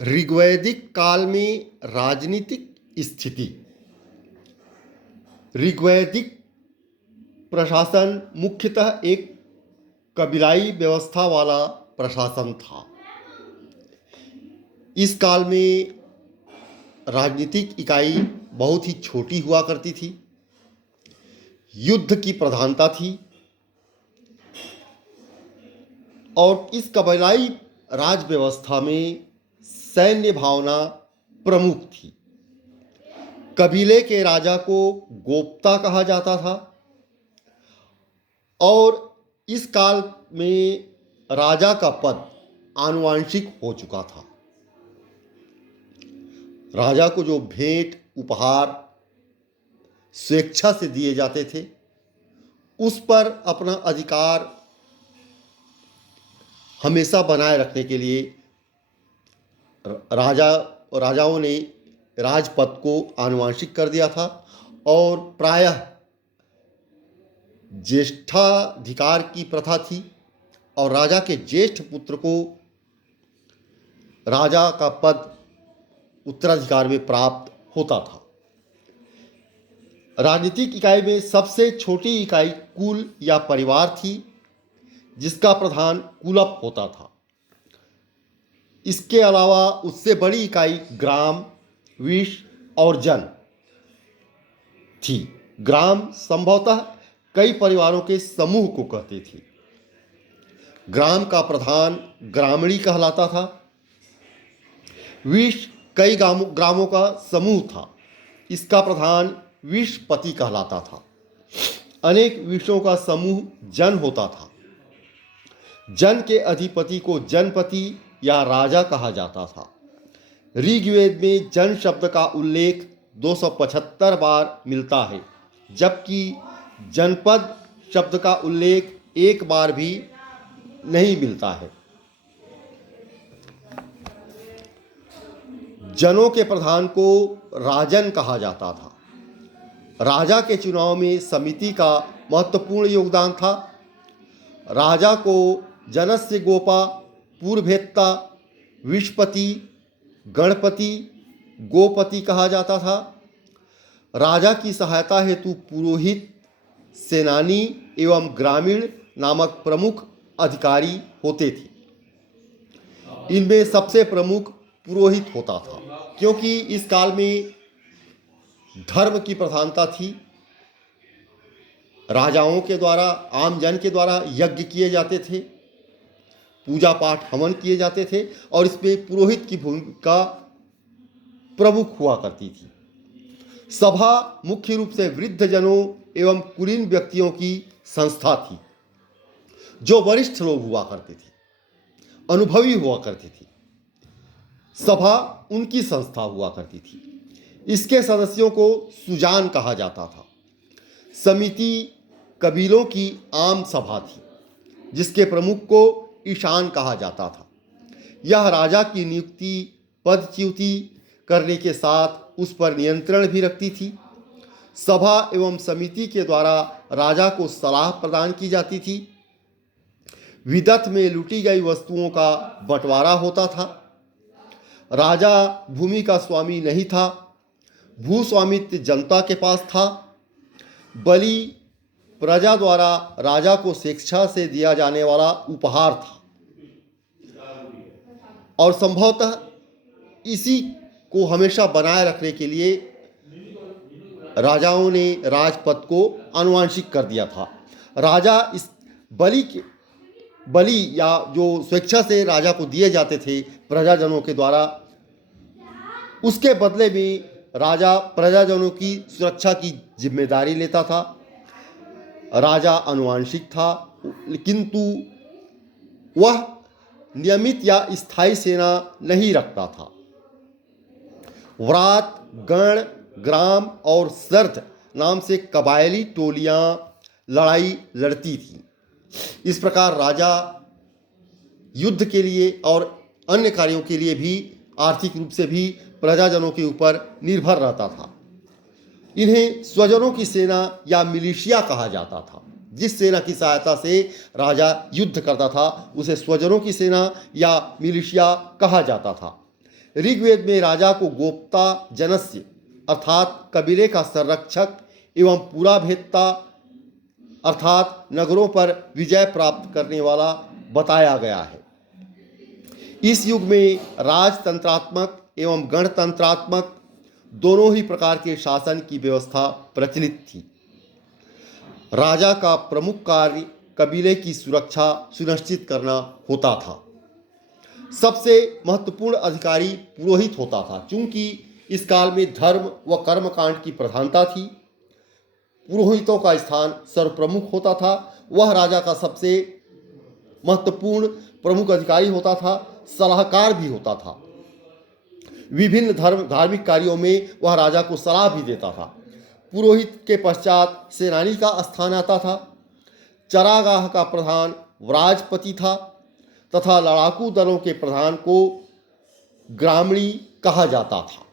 ऋग्वैदिक काल में राजनीतिक स्थिति। ऋग्वैदिक प्रशासन मुख्यतः एक कबीलाई व्यवस्था वाला प्रशासन था। इस काल में राजनीतिक इकाई बहुत ही छोटी हुआ करती थी। युद्ध की प्रधानता थी और इस कबीलाई राज व्यवस्था में सैन्य भावना प्रमुख थी। कबीले के राजा को गोप्ता कहा जाता था और इस काल में राजा का पद आनुवांशिक हो चुका था। राजा को जो भेंट उपहार स्वेच्छा से दिए जाते थे उस पर अपना अधिकार हमेशा बनाए रखने के लिए राजाओं ने राजपद को आनुवांशिक कर दिया था और प्रायः ज्येष्ठाधिकार की प्रथा थी और राजा के ज्येष्ठ पुत्र को राजा का पद उत्तराधिकार में प्राप्त होता था। राजनीतिक इकाई में सबसे छोटी इकाई कुल या परिवार थी जिसका प्रधान कुलप होता था। इसके अलावा उससे बड़ी इकाई ग्राम, विश और जन थी। ग्राम संभवतः कई परिवारों के समूह को कहती थी। ग्राम का प्रधान ग्रामीणी कहलाता था। विश कई ग्रामों का समूह था। इसका प्रधान विशपति कहलाता था। अनेक विषयों का समूह जन होता था। जन के अधिपति को जनपति या राजा कहा जाता था। ऋग्वेद में जन शब्द का उल्लेख 275 बार मिलता है, जबकि जनपद शब्द का उल्लेख एक बार भी नहीं मिलता है। जनों के प्रधान को राजन कहा जाता था। राजा के चुनाव में समिति का महत्वपूर्ण योगदान था। राजा को जनस्य गोपा, पूर्वेत्ता, विशपति, गणपति, गोपति कहा जाता था। राजा की सहायता हेतु पुरोहित, सेनानी एवं ग्रामीण नामक प्रमुख अधिकारी होते थे। इनमें सबसे प्रमुख पुरोहित होता था क्योंकि इस काल में धर्म की प्रधानता थी। राजाओं के द्वारा, आम जन के द्वारा यज्ञ किए जाते थे, पूजा पाठ हवन किए जाते थे और इसमें पुरोहित की भूमिका प्रमुख हुआ करती थी। सभा मुख्य रूप से वृद्ध जनों एवं कुलीन व्यक्तियों की संस्था थी जो वरिष्ठ लोग हुआ करते थे, अनुभवी हुआ करते थे। सभा उनकी संस्था हुआ करती थी। इसके सदस्यों को सुजान कहा जाता था। समिति कबीलों की आम सभा थी जिसके प्रमुख को ईशान कहा जाता था। यह राजा की नियुक्ति, पदच्युति करने के साथ उस पर नियंत्रण भी रखती थी। सभा एवं समिति के द्वारा राजा को सलाह प्रदान की जाती थी। विदथ में लूटी गई वस्तुओं का बंटवारा होता था। राजा भूमि का स्वामी नहीं था। भूस्वामित्व जनता के पास था। बलि प्रजा द्वारा राजा को स्वेच्छा से दिया जाने वाला उपहार था और संभवतः इसी को हमेशा बनाए रखने के लिए राजाओं ने राजपद को आनुवांशिक कर दिया था। राजा इस बलि या जो स्वेच्छा से राजा को दिए जाते थे प्रजाजनों के द्वारा, उसके बदले में राजा प्रजाजनों की सुरक्षा की जिम्मेदारी लेता था। राजा आनुवांशिक था किंतु वह नियमित या स्थायी सेना नहीं रखता था। व्रात, गण, ग्राम और सर्द नाम से कबायली टोलियां लड़ाई लड़ती थीं। इस प्रकार राजा युद्ध के लिए और अन्य कार्यों के लिए भी आर्थिक रूप से भी प्रजाजनों के ऊपर निर्भर रहता था। इन्हें स्वजनों की सेना या मिलिशिया कहा जाता था। जिस सेना की सहायता से राजा युद्ध करता था उसे स्वजनों की सेना या मिलिशिया कहा जाता था। ऋग्वेद में राजा को गोप्ता जनस्य अर्थात कबीले का संरक्षक एवं पूरा भेदता अर्थात नगरों पर विजय प्राप्त करने वाला बताया गया है। इस युग में राजतंत्रात्मक एवं गणतंत्रात्मक दोनों ही प्रकार के शासन की व्यवस्था प्रचलित थी। राजा का प्रमुख कार्य कबीले की सुरक्षा सुनिश्चित करना होता था। सबसे महत्वपूर्ण अधिकारी पुरोहित होता था। चूंकि इस काल में धर्म व कर्मकांड की प्रधानता थी, पुरोहितों का स्थान सर्वप्रमुख होता था। वह राजा का सबसे महत्वपूर्ण प्रमुख अधिकारी होता था, सलाहकार भी होता था। विभिन्न धार्मिक कार्यों में वह राजा को सलाह भी देता था। पुरोहित के पश्चात सेनानी का स्थान आता था। चरागाह का प्रधान व्राजपति था तथा लड़ाकू दलों के प्रधान को ग्रामणी कहा जाता था।